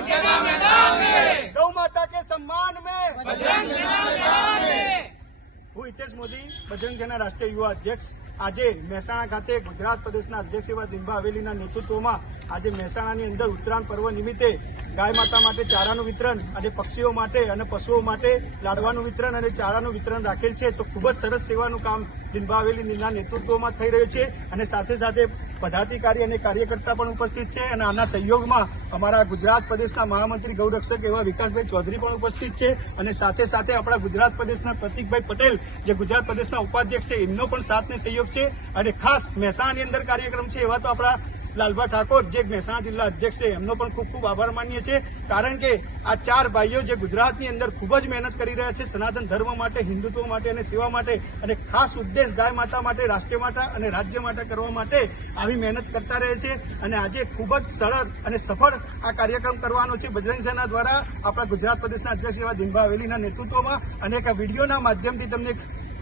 गौ माता के सम्मान में હું હિતેશ મોદી, બજરંગ દળના રાષ્ટ્રીય યુવા અધ્યક્ષ, આજે મહેસાણા ખાતે ગુજરાત પ્રદેશના અધ્યક્ષ એવા દિનભા હવેલીના નેતૃત્વમાં આજે મહેસાણાની અંદર ઉત્તરાયણ પર્વ નિમિત્તે ગાય માતા માટે ચારાનું વિતરણ અને પક્ષીઓ માટે અને પશુઓ માટે લાડવાનું વિતરણ અને ચારાનું વિતરણ રાખેલ છે. તો ખૂબ જ સરસ સેવાનું કામ દિનભા હવેલીના નેતૃત્વમાં થઈ રહ્યું છે અને સાથે સાથે પદાધિકારી અને કાર્યકર્તા પણ ઉપસ્થિત છે અને આના સહયોગમાં અમારા ગુજરાત પ્રદેશના મહામંત્રી ગૌરક્ષક એવા વિકાસભાઈ ચૌધરી પણ ઉપસ્થિત છે અને સાથે સાથે આપણા ગુજરાત પ્રદેશના પ્રતિકભાઈ પટેલ જે ગુજરાત પ્રદેશના ઉપાધ્યક્ષ છે એમનો પણ સાથ ને સહયોગ છે અને ખાસ મહેસાણાની અંદર કાર્યક્રમ છે એવા તો આપણા લાલભા ઠાકોર જે મહેસાણા જિલ્લા અધ્યક્ષ છે એમનો પણ ખૂબ ખૂબ આભાર માનીએ છીએ, કારણ કે આ ચાર ભાઈઓ જે ગુજરાતની અંદર ખૂબ જ મહેનત કરી રહ્યા છે સનાતન ધર્મ માટે, હિન્દુત્વ માટે અને સેવા માટે અને ખાસ ઉદ્દેશ ગાય માતા માટે, રાષ્ટ્ર માટે અને રાજ્ય માટે કરવા માટે આવી મહેનત કરતા રહે છે અને આજે ખૂબ જ સરળ અને સફળ આ કાર્યક્રમ કરવાનો છે બજરંગ સેના દ્વારા આપણા ગુજરાત પ્રદેશના અધ્યક્ષ એવા દિનભા હવેલીના નેતૃત્વમાં. અને એક વિડીયોના માધ્યમથી તમને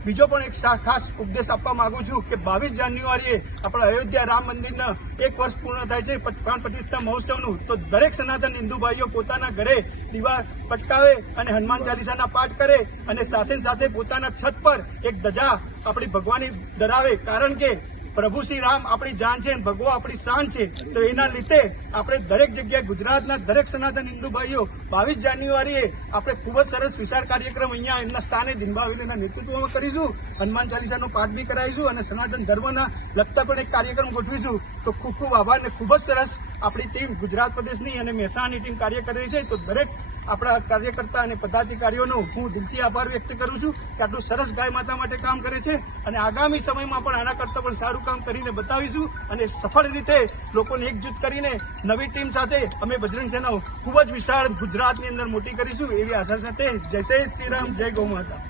બીજો પણ એક ખાસ ઉપદેશ આપવા માંગુ છું કે 22 જાન્યુઆરીએ આપણા અયોધ્યા રામ મંદિરના 1 વર્ષ પૂર્ણ થાય છે પ્રાણ પ્રતિષ્ઠા મહોત્સવનું. તો દરેક સનાતન હિન્દુ ભાઈઓ પોતાના ઘરે દીવા પટકાવે અને હનુમાન ચાલીસાના પાઠ કરે અને સાથે સાથે પોતાના છત પર એક ધજા આપણી ભગવાનની ધરાવે, કારણ કે પ્રભુ શ્રી રામ આપણી જાન છે, ભગવો આપણી શાન છે. તો એના લીધે આપણે દરેક જગ્યાએ ગુજરાતના દરેક સનાતન હિન્દુ ભાઈઓ 22 જાન્યુઆરીએ આપણે ખૂબ જ સરસ વિશાળ કાર્યક્રમ અહીંયા એમના સ્થાને દિનભા હવેલીના નેતૃત્વમાં કરીશું. હનુમાન ચાલીસાનો પાઠ બી કરાવીશું અને સનાતન ધર્મના લગતા પણ એક કાર્યક્રમ ગોઠવીશું. તો ખૂબ ખૂબ આભાર ને ખૂબ જ સરસ આપણી ટીમ ગુજરાત પ્રદેશની અને મહેસાણાની ટીમ કાર્ય કરી રહી છે. તો દરેક આપણા કાર્યકર્તા અને પદાધિકારીઓનો હું દિલથી આભાર વ્યક્ત કરું છું કે આટલું સરસ ગાય માતા માટે કામ કરે છે અને આગામી સમયમાં પણ આના કરતાં પણ સારું કામ કરીને બતાવીશું અને સફળ રીતે લોકોને એકજૂથ કરીને નવી ટીમ સાથે અમે બજરંગ સેના ખૂબ જ વિશાળ ગુજરાતની અંદર મોટી કરીશું એવી આશા સાથે જય શ્રી રામ, જય ગૌ માતા.